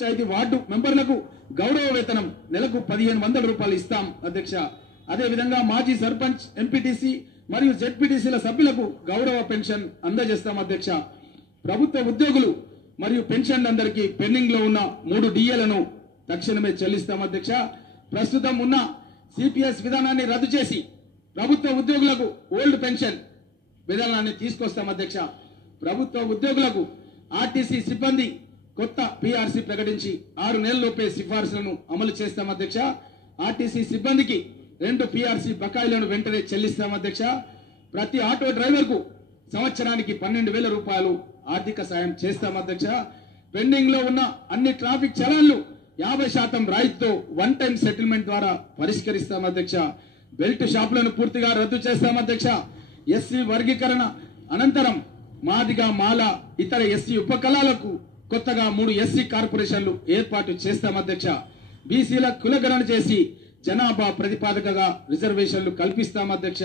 Panchayat ward మెంబర్లకు గౌరవ వేతనం నెలకు 1500 రూపాయలు ఇస్తాం అధ్యక్ష. అదే విధంగా మాజీ సర్పంచ్, ఎంపీటీసీ మరియు జెడ్పీటీసీల సభ్యులకు గౌరవ పెన్షన్ అందజేస్తాం అధ్యక్ష. ప్రభుత్వ ఉద్యోగులు మరియు పెన్షన్లందరికీ పెండింగ్ లో ఉన్న 3 డిఏలను తక్షణమే చెల్లిస్తాం అధ్యక్ష. ప్రస్తుతం ఉన్న సిపిఎస్ విధానాన్ని రద్దు చేసి ప్రభుత్వ ఉద్యోగులకు ఓల్డ్ పెన్షన్ విధానాన్ని తీసుకొస్తాం అధ్యక్ష. ప్రభుత్వ ఉద్యోగులకు ఆర్టీసీ సిబ్బంది కొత్త పీఆర్సీ ప్రకటించి 6 నెలల్లోపే సిఫార్సులను అమలు చేస్తాం అధ్యక్ష. ఆర్టీసీ సిబ్బందికి 2 పీఆర్సీ బకాయిలను వెంటనే చెల్లిస్తాం అధ్యక్ష. ప్రతి ఆటో డ్రైవర్ కు సంవత్సరానికి 12,000 రూపాయలు ఆర్థిక సాయం చేస్తాం అధ్యక్ష. పెండింగ్ లో ఉన్న అన్ని ట్రాఫిక్ చలాన్లు 50% రాయితీతో వన్ టైం సెటిల్మెంట్ ద్వారా పరిష్కరిస్తాం అధ్యక్ష. బెల్ట్ షాపులను పూర్తిగా రద్దు చేస్తాం అధ్యక్ష. ఎస్సీ వర్గీకరణ అనంతరం మాదిగా, మాల, ఇతర ఎస్సీ ఉపకులాలకు కొత్తగా 3 ఎస్సీ కార్పొరేషన్లు ఏర్పాటు చేస్తాం అధ్యక్ష. బీసీల కులగణన చేసి జనాభా ప్రతిపాదకగా రిజర్వేషన్లు కల్పిస్తాం అధ్యక్ష.